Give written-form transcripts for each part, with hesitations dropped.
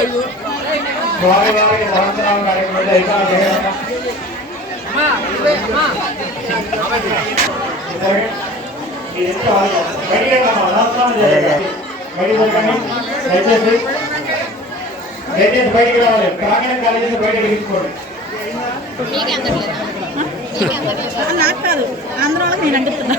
స్వామివారికి సంవత్సరం కార్యక్రమంలో దయచేసి బయటికి రావాలి. ప్రాంగణ కాలేజీ బయటకు తీసుకోండి. నాకు కాదు, ఆంధ్ర వాళ్ళకి నేను అంటున్నా.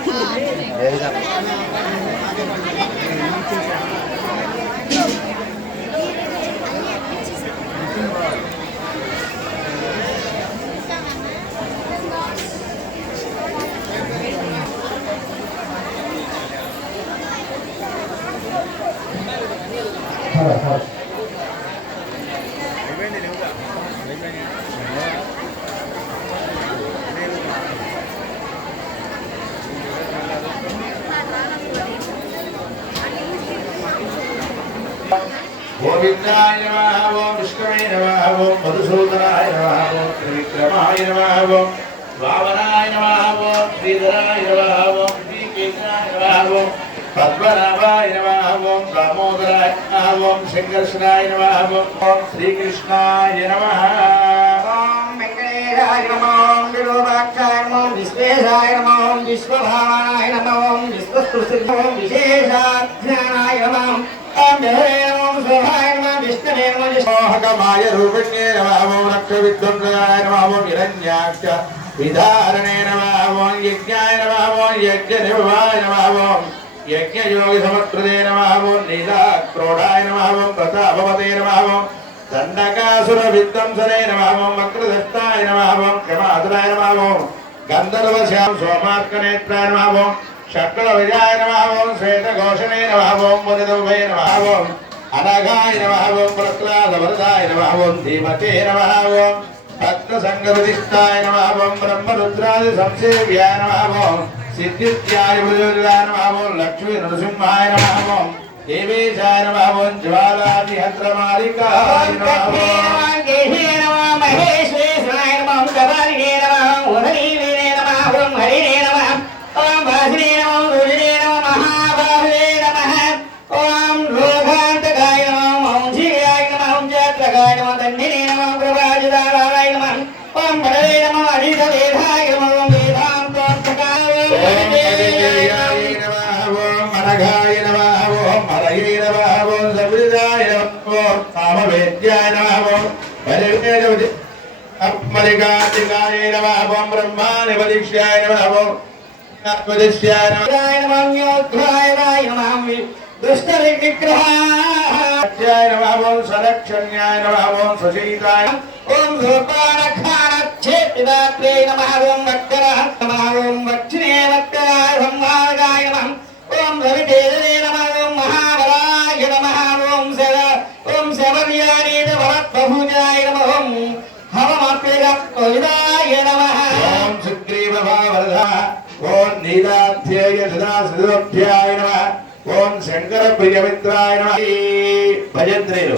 गोविंदाय नमः। ओम विष्णवे नमः। ओम मधुसूदनाय नमः। ओम त्रिविक्रमाय नमः। ओम वामनाय नमः। ओम श्रीधराय नमः। ओम श्रीकेशाय नमः। ओम पद्मनाभाय नमः। ओम दामोदराय नमः। ओम शंकरशनाय नमः। ओम श्रीकृष्णाय नमः। ओम वेंकटेशाय नमः। ओम विरूपाक्षाय नमः। ओम विश्वेशाय नमः। ओम विश्वभावनाय नमः। ओम विश्वस्तुतिर्नमः। ओम विशेषाज्ञानाय नमः। ओम स्वाहाय नमः। विष्णवे नमः। मोहकमाय रूपिण्ये नमः। ओम रक्षविध्वंसयाय नमः। ओम हिरण्याक्ष विधारणे नमः। ओम यज्ञाय नमः। ओम यज्ञनिर्वाहाय नमः। ओम यज्ञयोगी समत्कृते नमः। ओम नीलाक्रोडाय नमः। ओम प्रतापवते नमः। ओम दण्डकासुरविध्वंसने नमः। ओम वक्रदष्टाय नमः। ओम क्षमातुराय नमः। ओम गन्धर्वश्याम सोमार्कनेत्राय नमः। ओम शक्लविजयाय नमः। ओम श्वेतघोषणे नमः। ओम मुनिदुभे नमः। ओम अनघाय नमः। ओम प्रह्लादवरदाय नमः। ओम धीमते नमः। ओम भक्तसंगविदिष्टाय नमः। ओम ब्रह्मरुद्रादि संसेव्याय नमः। ओम सिद्धित्याय बुजुर्गाय नमः। ओम लक्ष्मी नृसिंहाय नमः। ओम देवेशाय नमः। ओम ज्वालादिहत्रमालिकाय नमः। ओम देवी नमः। महेश्वराय नमः। कपालिने नमः। उदरीने नमः। ओम हरिणे नमः। ओम भासिने नमः। रुजिने नमः। महाबाहुले नमः। ओम लोकान्तकाय नमः। ओम जीवाय नमः। ओम जात्रकाय नमः। दण्डिने नमः। प्रभाजिताय नमः। ओम भरवे नमः। अधीतवेधाय नमः। ओम वेदान्तोत्तकाय नमः। ओम अनघाय नमः। ओम हरये नमः। ओम सविदाय नमः। ओम सामवेद्याय नमः। ओम बलिवेदवति अपमलिकादिकाय नमः। ओम ब्रह्माणि बलिष्याय नमः। ओम नात्मदिष्याय नमः। योद्धाय नमः। दुष्टविग्रहाय नमः। ओम सरक्षण्याय नमः। ओम सुशीताय ओम धूपानखानच्छेदिदात्रे नमः। ओम वक्करः नमः। ओम वक्षिणे वक्कराय संवाहकाय नमः। ओम रवितेजने नमः। ओम महाबलाय नमः। ओम शबर्यानीत भवत्प्रभुजाय नमः। ओम हवमप्रियविदाय नमः। ओम सुग्रीवभावरदा। ओम नीलाध्याय सदाशिवोऽध्याय नमः। ओम शंकर प्रियमित्राय नमः। भजन्त्रेलो